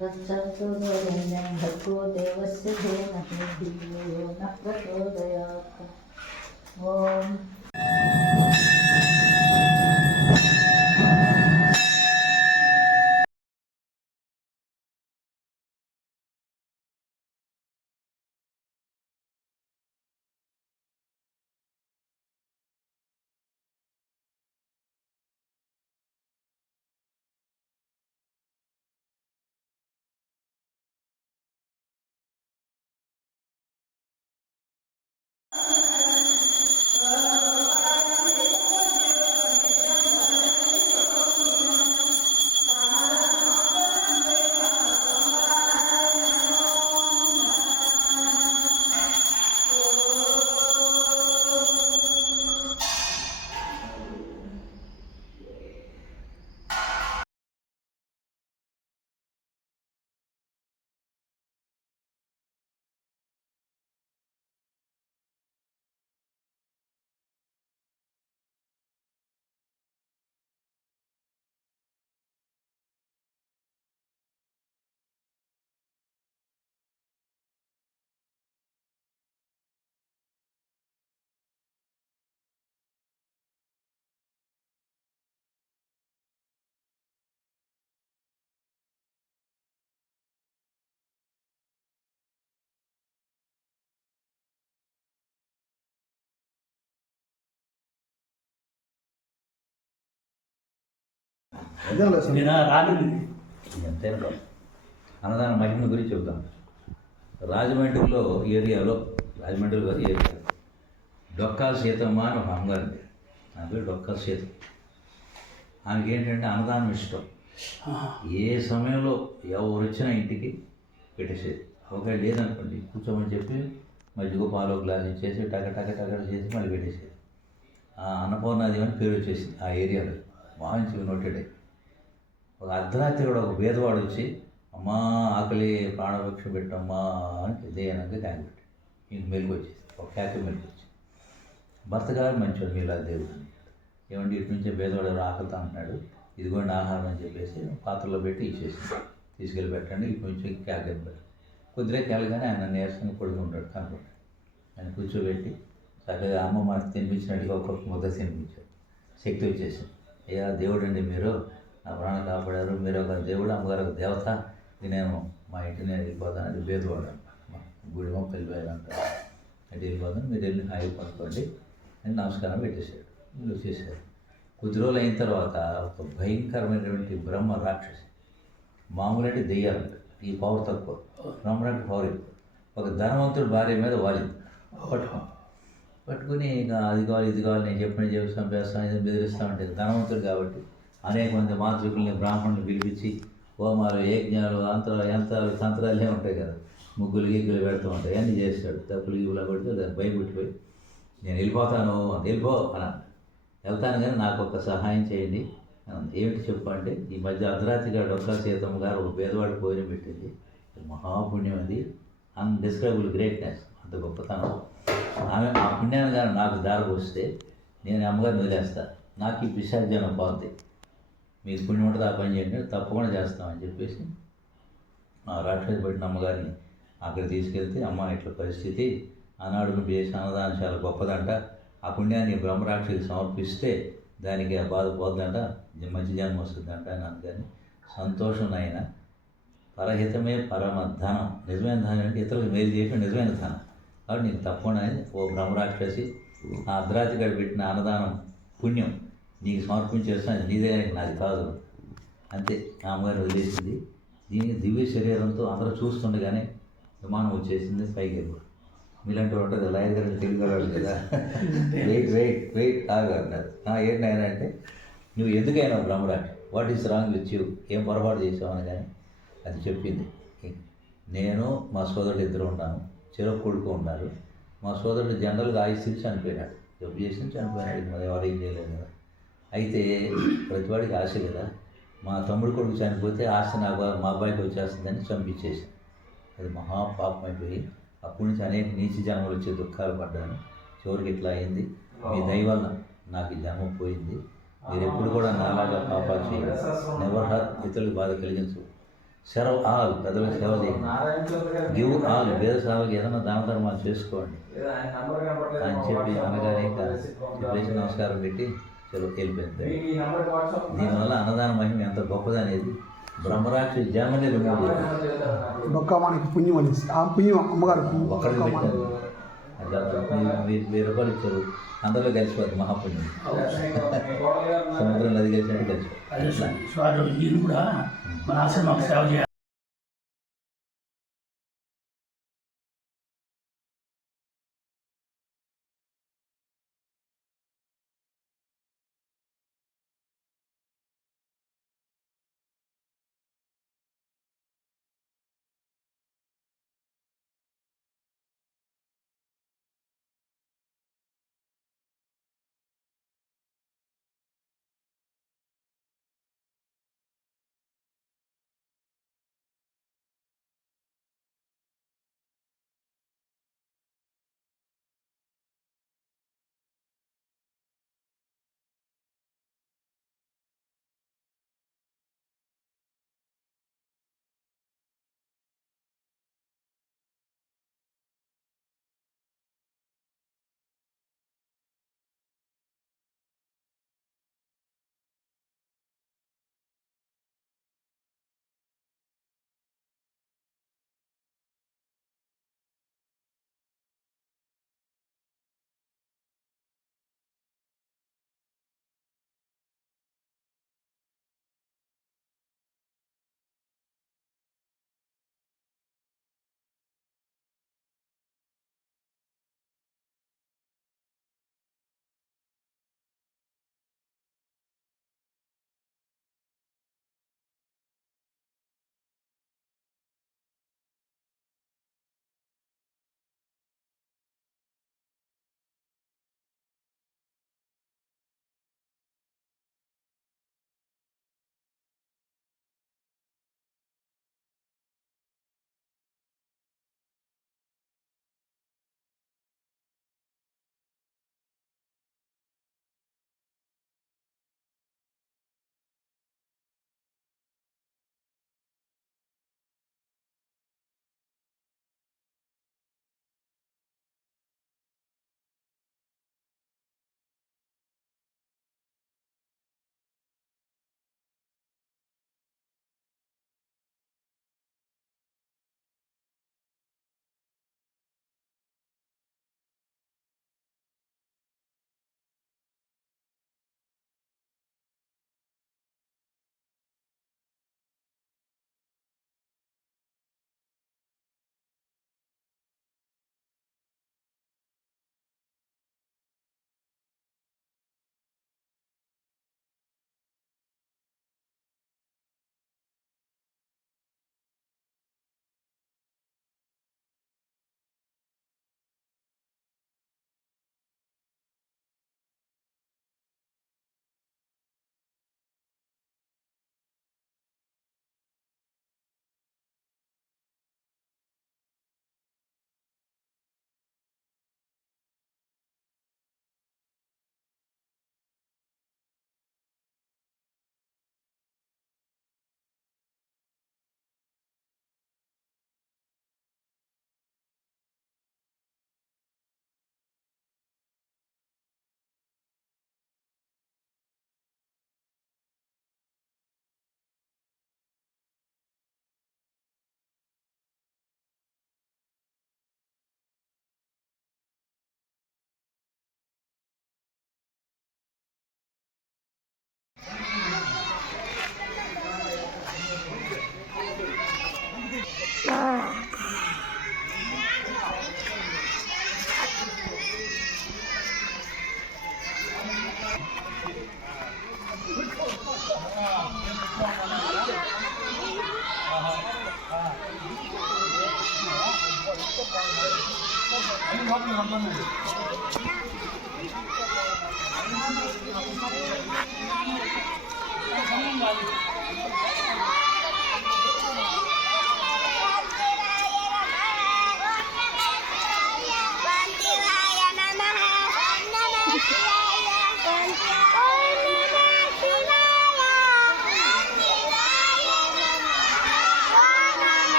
तत्सवितुर्वरेण्यं भर्गो देवस्य धीमहि धियो यो नः प्रचोदयात्। ओम అన్నదాన మహిమ గురించి చెబుతాం. రాజమండ్రిలో ఏరియాలో డొక్కా సీతమ్మ అని ఒక అమ్మగారు, నా పేరు డొక్కా సీత. ఆమెకి ఏంటంటే అన్నదానం ఇష్టం. ఏ సమయంలో ఎవరు వచ్చినా ఇంటికి పెట్టేసేది. ఒకవేళ లేదనుకోండి కూర్చోమని చెప్పి మజ్జిగ పాలు గ్లాస్ ఇచ్చేసి టక టక టక చేసి మళ్ళీ పెట్టేసేది. అన్నపూర్ణాదేవి అని పేరు వచ్చేసింది ఆ ఏరియాలో, మంచిగా నోటెడే. ఒక అర్ధరాత్రి కూడా ఒక పేదవాడు వచ్చి అమ్మా ఆకలి ప్రాణరక్ష పెట్టమ్మా అని దేనంగా క్యాక్ పెట్టి ఈయన మెలుగు వచ్చేసి ఒక క్యాక్ మెలుగు వచ్చి భర్త గారు మంచివాడు మీలా దేవుడు అని ఏమంటే ఇటు నుంచే పేదవాడు ఎవరు ఆకలితో అంటున్నాడు, ఇదిగోండి ఆహారం అని చెప్పేసి పాత్రలో పెట్టి ఇచ్చేసి తీసుకెళ్ళి పెట్టండి. ఇటు నుంచి క్యాక్ అని పెట్టి కొద్దిగా క్యాలుగానే ఆయన నీరసంగా పడుకుని ఉంటాడు కనుకుంటాడు. ఆయన కూర్చోబెట్టి చక్కగా అమ్మ మనకు తినిపించినట్టుగా ఒక్కొక్క ముద్ద తినిపించాడు. శక్తి వచ్చేసింది. అయ్యా దేవుడు అండి, మీరు నా ప్రాణం కాపాడారు, మీరు ఒక దేవుడు, అమ్మగారు ఒక దేవత, నేను మా ఇంటిని వెళ్ళిపోతాను. అది పేదవాడు అనమాట, గుడి మొక్క వెళ్ళిపోయాడు అంటారు. అంటే వెళ్ళిపోతాను, మీరు వెళ్ళి హాయి పనుకోండి అని నమస్కారం పెట్టేశాడు. వీళ్ళు వచ్చేసారు. కొద్ది రోజులు అయిన తర్వాత ఒక భయంకరమైనటువంటి బ్రహ్మ రాక్షసి, మామూలు అంటే దెయ్యాలు, ఈ పవర్ తక్కువ, బ్రహ్మ అంటే పవర్ ఎక్కువ. ఒక ధనవంతుడు భార్య మీద వాలింది, పట్టుకుని ఇక అది కావాలి ఇది కావాలి నేను చెప్పిన చేస్తాం చేస్తాం ఇది బెదిరిస్తామంటే ధనవంతుడు కాబట్టి అనేక మంది మాతృకుల్ని బ్రాహ్మణులు పిలిపించి హోమాలు యజ్ఞాలు యంత్రాలు తంత్రాలే ఉంటాయి కదా, ముగ్గులు గిగ్గులు పెడుతూ ఉంటాయి, అన్నీ చేస్తాడు. తప్పులు గిగులా కొడితే దాన్ని భయపెట్టిపోయి నేను వెళ్ళిపోతాను వెళ్ళిపో అని వెళ్తాను కానీ నాకు ఒక సహాయం చేయండి. ఏమిటి చెప్పు అంటే ఈ మధ్య అర్ధరాత్రిగా డొక్కా సీతమ్మ గారు ఒక పేదవాడి భోజనం పెట్టింది. మహాపుణ్యం అది, అన్డిస్క్రైబుల్ గ్రేట్నెస్, అంత గొప్పతనం. ఆమె ఆ పుణ్యాన్ని కానీ నాకు దారి వస్తే నేను అమ్మగారిని వదిలేస్తాను, నాకు ఈ విసర్జన పోద్ది, మీకు పుణ్యం ఉంటుంది ఆ పని చేయండి, తప్పకుండా చేస్తామని చెప్పేసి ఆ రాక్షసి పట్టిన అమ్మగారిని అక్కడ తీసుకెళ్తే అమ్మ ఇట్లా పరిస్థితి, ఆనాడు నువ్వు చేసిన అన్నదానం చాలా గొప్పదంట, ఆ పుణ్యాన్ని బ్రహ్మరాక్షకి సమర్పిస్తే దానికి ఆ బాధ పోద్దంట, మంచి జన్మ వస్తుందంట అని అందుకని సంతోషం నాయన, పరహితమే పరమ ధనం, నిజమైన ధనం అంటే ఇతరులకు మేలు చేయడం నిజమైన ధనం కాబట్టి నీకు తప్పకుండా ఓ బ్రహ్మరాక్షసి ఆ అర్ధరాత్రి గడి పెట్టిన అన్నదానం పుణ్యం నీకు సమర్పించేస్తాను, నీదే నాది కాదు అంతే. ఆ అమ్మగారు వదిలేసింది. దీని దివ్య శరీరంతో అందరూ చూస్తుండగానే విమానం వచ్చేసింది, పైకి వెళ్ళిపోయి మీలాంటి ఉంటుంది లాయర్ గారు తెలుగురాడు కదా, వెయిట్ వెయిట్ వెయిట్ ఆగా అన్నారు. ఏంటి ఆయన అంటే నువ్వు ఎందుకైనా బ్రహ్మరాక్షి, what is wrong with you, ఏం పొరపాటు చేసావని కానీ అది చెప్పింది. నేను మా సోదరుడు ఇద్దరు ఉన్నాను, చెరొక కొడుకు ఉన్నారు. మా సోదరుడు జనరల్గా ఆయుష్ చనిపోయినాడు, జబ్బు చేసి చనిపోయినాడు, మరి ఎవరు ఏం చేయలేదు కదా. అయితే ప్రతివాడికి ఆశ కదా, మా తమ్ముడు కొడుకు చనిపోతే ఆశ నాకు మా అబ్బాయికి వచ్చేస్తుందని చంపించేసి అది మహాపాపం అయిపోయి అప్పటి నుంచి అనేక నీచి జన్మలు వచ్చే దుఃఖాలు పడ్డాను. చివరికి ఇట్లా అయింది. మీ దయ వల్ల నాకు ఈ జన్మ పోయింది. మీరు ఎప్పుడు కూడా నాలాగా పాపాలు చేయాలి, నెవర్ హర్ట్, ఇతరులకు బాధ కలిగించు, సర్వ్ ఆల్, పెద్దలకు సేవ చేయండి. గివ్ ఆల్, పేద సేవకి ఏదైనా దాన ధర్మాలు చేసుకోండి అని చెప్పి అనగానే చెప్పేసి నమస్కారం పెట్టి చలో వెళ్ళిపోయింది. దీనివల్ల అన్నదాన మహిమ ఎంత గొప్పదనేది బ్రహ్మరాక్షి జన్మని రిమూవ్ మనకి పుణ్యం అనేది ఆ పుణ్యం అమ్మగారు ఒక్కడికి పెట్టారు. మీరు 1000 రూపాయలు ఇచ్చారు, అందరిలో కలిసిపోద్ది మహాపుణ్యం. సముద్రం నది కలిసినట్టు కలిసిపోతుంది. కూడా మన ఆశ్రమం సేవ చేయాలి.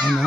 అవునా